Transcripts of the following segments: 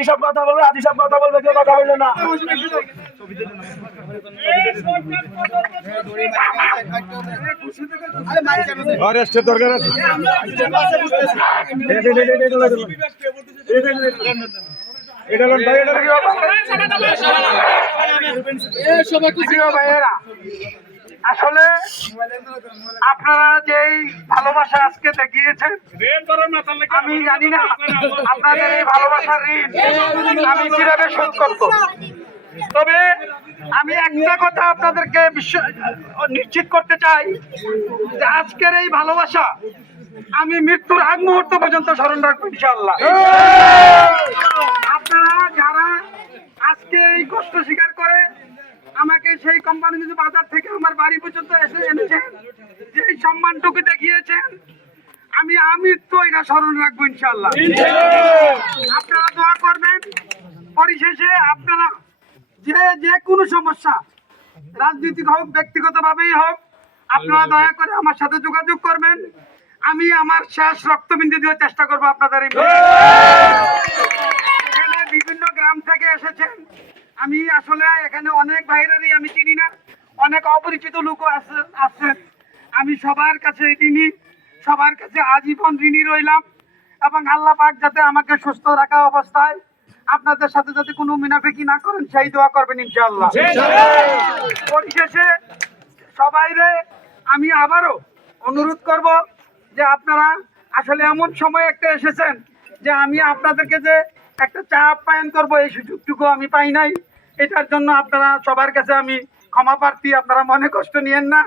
আজি সব কথা বলবে আজি সব কথা বলবে কেউ কথা বলবে না। আরেস্টের দরকার আছে। এটা ভাই এটা প্রিয় ভাইয়েরা। আসলে আপনারা যেই ভালোবাসা আজকে দেখিয়েছেন আমি জানি না আপনাদের এই ভালোবাসার ঋণ আমি কীভাবে শোধ করব। তবে আমি একটা কথা আপনাদেরকে বিশ্ব নিশ্চিত করতে চাই যে আজকের এই ভালোবাসা আমি মৃত্যুর আগ মুহূর্ত পর্যন্ত স্মরণ রাখব ইনশাল্লাহ আপনারা যারা আজকে এই কষ্ট স্বীকার করে আমাকে সেই কোম্পানিগঞ্জ বাজার থেকে আমার বাড়ি পর্যন্ত এসে এনেছেন যেই সম্মানটুকু দেখিয়েছেন আমি আমি তো এটা স্মরণ রাখব ইনশাল্লাহ আপনারা দোয়া করবেন পরিশেষে আপনারা যে যে কোনো সমস্যা রাজনৈতিক হোক ব্যক্তিগতভাবেই হোক আপনারা দয়া করে আমার সাথে যোগাযোগ করবেন। আমি আমার শেষ রক্তবিন্দু দিয়ে চেষ্টা করব আপনাদের বিভিন্ন গ্রাম থেকে এসেছেন। আমি আসলে এখানে অনেক বাইরেরই আমি চিনি না। অনেক অপরিচিত লোকও আছে আছেন। আমি সবার কাছে ঋণী সবার কাছে আজীবন ঋণী রইলাম এবং আল্লাহ পাক যাতে আমাকে সুস্থ রাখা অবস্থায় আপনাদের সাথে যাতে কোনো মিনাফিকি না করেন সেই দোয়া করবেন ইনশাআল্লাহ। পরিশেষে সবাইরে আমি আবারও অনুরোধ করব যে আপনারা আসলে এমন সময় একটা এসেছেন যে আমি আপনাদেরকে যে একটা চা আপ্যায়ন করব এই সুযোগটুকু আমি পাই নাই। এটার জন্য আপনারা সবার কাছে আমি ক্ষমা প্রার্থী আপনারা মনে কষ্ট নিয়েন না।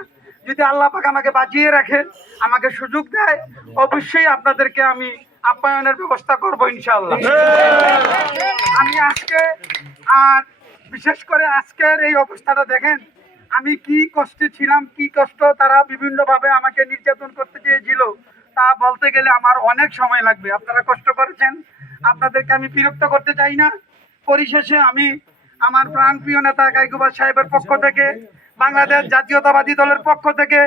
যদি আল্লাহ পাক আমাকে বাঁচিয়ে রাখে আমাকে সুযোগ দেয়, অবশ্যই আপনাদেরকে আমি আপ্যায়নের ব্যবস্থা করব ইনশাল্লাহ আমি আজকে আর বিশেষ করে আজকের এই অবস্থাটা দেখেন, আমি কি কষ্টে ছিলাম, কি কষ্ট তারা বিভিন্নভাবে আমাকে নির্যাতন করতে চেয়েছিল, তা বলতে গেলে আমার অনেক সময় লাগবে। আপনারা কষ্ট করেছেন, আপনাদেরকে আমি বিরক্ত করতে চাই না। পরিশেষে আমি আমার প্রাণপ্রিয় নেতা গাইকুবাদ সাহেবের পক্ষ থেকে বাংলাদেশ জাতীয়তাবাদী দলের পক্ষ থেকে,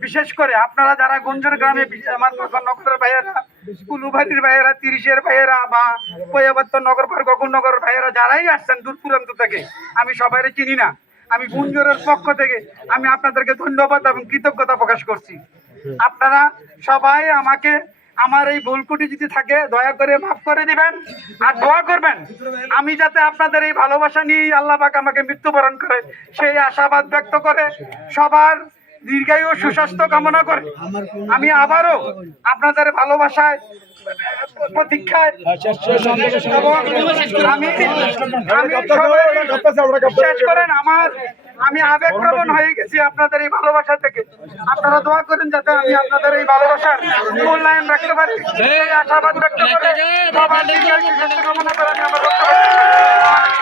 বিশেষ করে আপনারা যারা গুঞ্জন গ্রামে আমার নগর নগরের ভাইয়েরা কুলুবাড়ির ভাইয়েরা, তিরিশের ভাইয়েরা বা পয়াবত্ত নগর পার গগনগর ভাইয়েরা যারাই আসছেন দূর দূরান্ত থেকে, আমি সবাই চিনি না। আমি গুঞ্জনের পক্ষ থেকে আমি আপনাদেরকে ধন্যবাদ এবং কৃতজ্ঞতা প্রকাশ করছি। আপনারা সবাই আমাকে আমার এই ভুলকুটি যদি থাকে, দয়া করে মাফ করে দিবেন আর দোয়া করবেন। আমি যাতে আপনাদের এই ভালোবাসা নিয়ে আল্লাহ পাক আমাকে মৃত্যুবরণ করে, সেই আশাবাদ ব্যক্ত করে সবার দীর্ঘায়ু সুস্বাস্থ্য কামনা করে। আমি আবারও আপনাদের ভালোবাসায়, প্রতীক্ষায় আমি শেষ করেন আমার আমি আবেগপ্রবণ হয়ে গেছি আপনাদের এই ভালোবাসা থেকে। আপনারা দোয়া করেন যাতে আমি আপনাদের এই ভালোবাসার মূল্যায়ন রাখতে পারি। আশাবাদ ব্যক্ত করে সবার কামনা করে আমি আমার বক্তব্য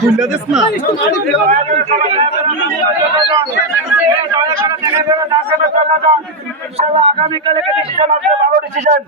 খুললে দিস না আগামীকালে ডিসিশন আসবে ভালো ডিসিশন